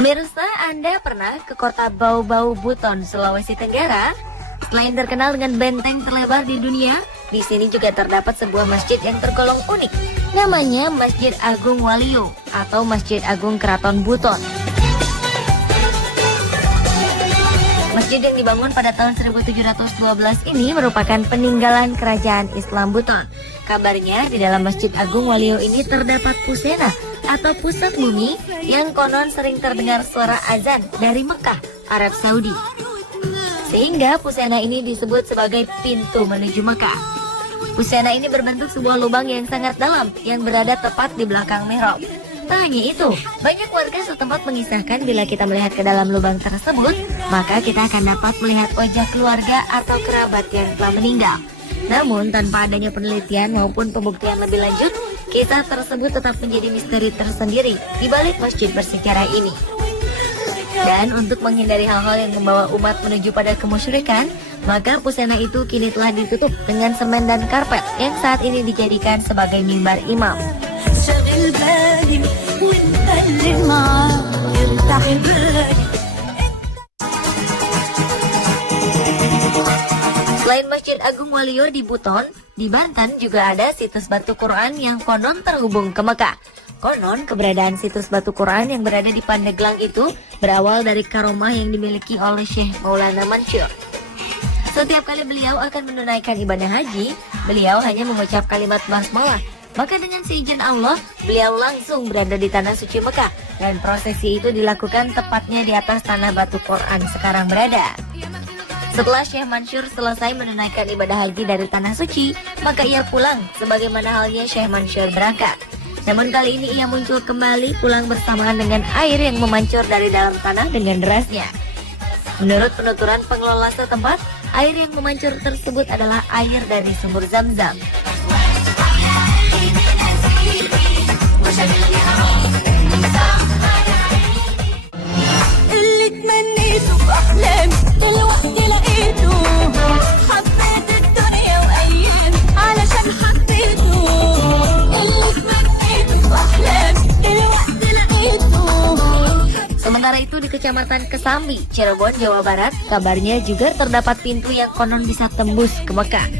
Pemirsa, Anda pernah ke kota Bau-Bau Buton, Sulawesi Tenggara? Selain terkenal dengan benteng terlebar di dunia, di sini juga terdapat sebuah masjid yang tergolong unik. Namanya Masjid Agung Waluyo atau Masjid Agung Keraton Buton. Masjid yang dibangun pada tahun 1712 ini merupakan peninggalan kerajaan Islam Buton. Kabarnya di dalam Masjid Agung Waluyo ini terdapat pusena atau pusat bumi yang konon sering terdengar suara azan dari Mekah, Arab Saudi. Sehingga pusena ini disebut sebagai pintu menuju Mekah. Pusena ini berbentuk sebuah lubang yang sangat dalam yang berada tepat di belakang mihrab. Tak hanya itu, banyak warga setempat mengisahkan bila kita melihat ke dalam lubang tersebut, maka kita akan dapat melihat wajah keluarga atau kerabat yang telah meninggal. Namun tanpa adanya penelitian maupun pembuktian lebih lanjut, kisah tersebut tetap menjadi misteri tersendiri di balik masjid bersejarah ini. Dan untuk menghindari hal-hal yang membawa umat menuju pada kemusyrikan, maka pusena itu kini telah ditutup dengan semen dan karpet yang saat ini dijadikan sebagai mimbar imam. Selain Masjid Agung Waluyo di Buton, di Banten juga ada situs batu Quran yang konon terhubung ke Mekah. Konon keberadaan situs batu Quran yang berada di Pandeglang itu berawal dari karomah yang dimiliki oleh Syekh Maulana Mansur. Setiap kali beliau akan menunaikan ibadah haji, beliau hanya mengucap kalimat basmalah. Maka dengan seizin Allah, beliau langsung berada di tanah suci Mekah. Dan prosesi itu dilakukan tepatnya di atas tanah batu Quran sekarang berada. Setelah Syekh Mansur selesai menunaikan ibadah haji dari tanah suci, maka ia pulang sebagaimana halnya Syekh Mansur berangkat. Namun kali ini ia muncul kembali pulang bersamaan dengan air yang memancur dari dalam tanah dengan derasnya. Menurut penuturan pengelola setempat, air yang memancur tersebut adalah air dari sumur Zam-Zam. Sementara itu di Kecamatan Kesambi, Cirebon, Jawa Barat, kabarnya juga terdapat pintu yang konon bisa tembus ke Mekah.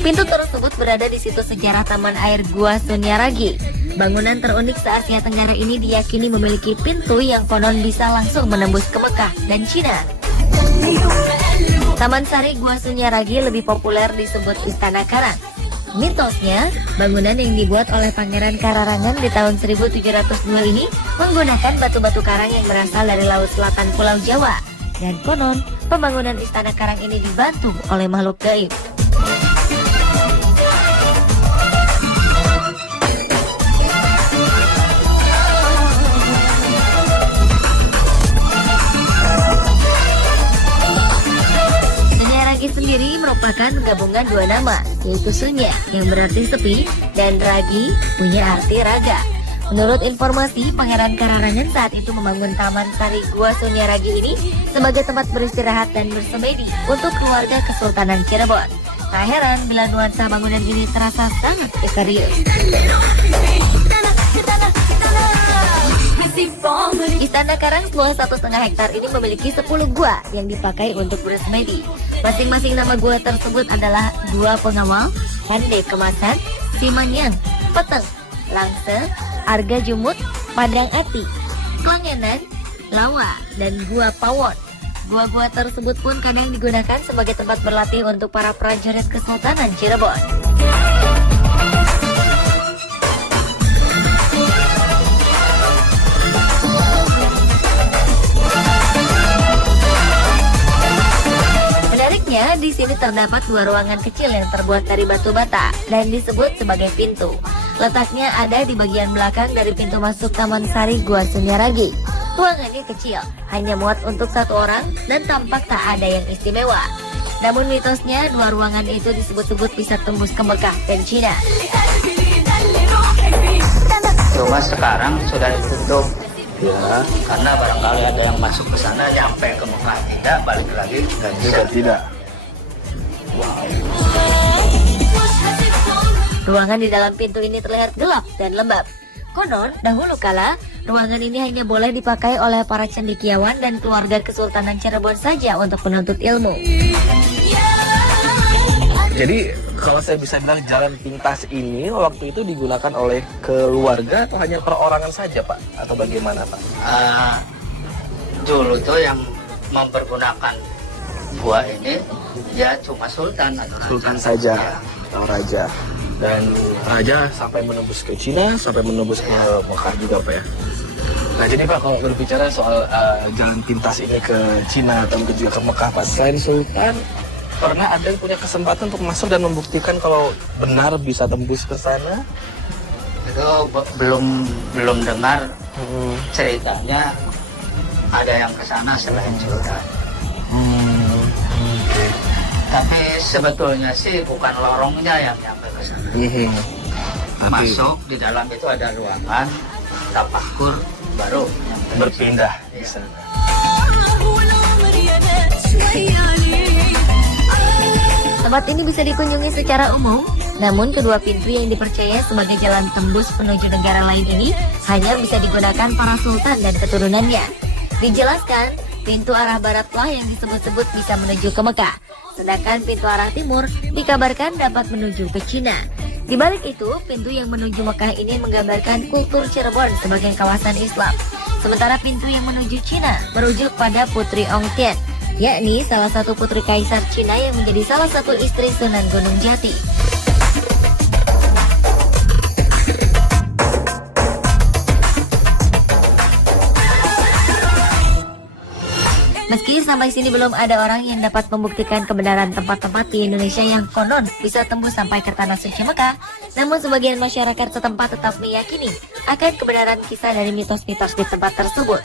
Pintu tersebut berada di situs sejarah Taman Air Gua Sunyaragi. Bangunan terunik se-Asia Tenggara ini diyakini memiliki pintu yang konon bisa langsung menembus ke Mekah dan Cina. Taman Sari Gua Sunyaragi lebih populer disebut Istana Karang. Mitosnya, bangunan yang dibuat oleh Pangeran Kararangan di tahun 1702 ini menggunakan batu-batu karang yang berasal dari Laut Selatan Pulau Jawa. Dan konon, pembangunan Istana Karang ini dibantu oleh makhluk gaib. Sendiri merupakan gabungan dua nama, yaitu Sunya yang berarti sepi dan Ragi punya arti raga. Menurut informasi, Pangeran Kararangan saat itu membangun Taman Sari Gua Sunyaragi ini sebagai tempat beristirahat dan bersemedi untuk keluarga Kesultanan Cirebon. Tak heran bila nuansa bangunan ini terasa sangat misterius. Istana Karang seluas 1,5 hektar ini memiliki 10 gua yang dipakai untuk bersemedi. Masing-masing nama gua tersebut adalah Gua Pengawal, Hande Kemasan, Simanyang, Peteng, Langse, Arga Jumut, Padang Ati, Klangenan, Lawa, dan Gua Pawon. Gua-gua tersebut pun kadang digunakan sebagai tempat berlatih untuk para prajurit Kesultanan Cirebon. Di sini terdapat 2 ruangan kecil yang terbuat dari batu bata dan disebut sebagai pintu. Letaknya ada di bagian belakang dari pintu masuk Taman Sari Gua Sunyaragi. Ruangannya kecil, hanya muat untuk 1 orang dan tampak tak ada yang istimewa. Namun mitosnya 2 ruangan itu disebut-sebut bisa tembus ke Mekah dan Cina. Cuma sekarang sudah ditutup. Ya, karena barangkali ada yang masuk ke sana nyampe ke Mekah tidak, balik lagi dan juga tidak. Ruangan di dalam pintu ini terlihat gelap dan lembab. Konon, dahulu kala, ruangan ini hanya boleh dipakai oleh para cendekiawan dan keluarga Kesultanan Cirebon saja untuk menuntut ilmu. Jadi kalau saya bisa bilang jalan pintas ini waktu itu digunakan oleh keluarga atau hanya perorangan saja Pak? Atau bagaimana Pak? Dulu tuh yang mempergunakan gua ini ya cuma sultan atau raja. Sultan saja Ya. atau raja. Dan raja sampai menembus ke Cina, sampai menembus ke Mekah juga Pak ya. Nah jadi Pak kalau berbicara soal jalan pintas ini ke Cina atau juga ke Mekah Pak, selain sultan, pernah ada yang punya kesempatan untuk masuk dan membuktikan kalau benar bisa tembus ke sana? Itu belum dengar ceritanya ada yang ke sana selain sultan. Tapi sebetulnya sih bukan lorongnya yang nyampe ke sana. Masuk di dalam itu ada ruangan tafakur baru Berpindah di Ya. sana. Tempat ini bisa dikunjungi secara umum, namun kedua pintu yang dipercaya sebagai jalan tembus menuju negara lain ini hanya bisa digunakan para sultan dan keturunannya. Dijelaskan, pintu arah baratlah yang disebut-sebut bisa menuju ke Mekah, sedangkan pintu arah timur dikabarkan dapat menuju ke Cina. Di balik itu, pintu yang menuju Mekah ini menggambarkan kultur Cirebon sebagai kawasan Islam. Sementara pintu yang menuju Cina merujuk pada Putri Ongtian, yakni salah satu putri kaisar Cina yang menjadi salah satu istri Sunan Gunung Jati. Meski sampai sini belum ada orang yang dapat membuktikan kebenaran tempat-tempat di Indonesia yang konon bisa tembus sampai ke tanah suci Mekah, namun sebagian masyarakat setempat tetap meyakini akan kebenaran kisah dari mitos-mitos di tempat tersebut.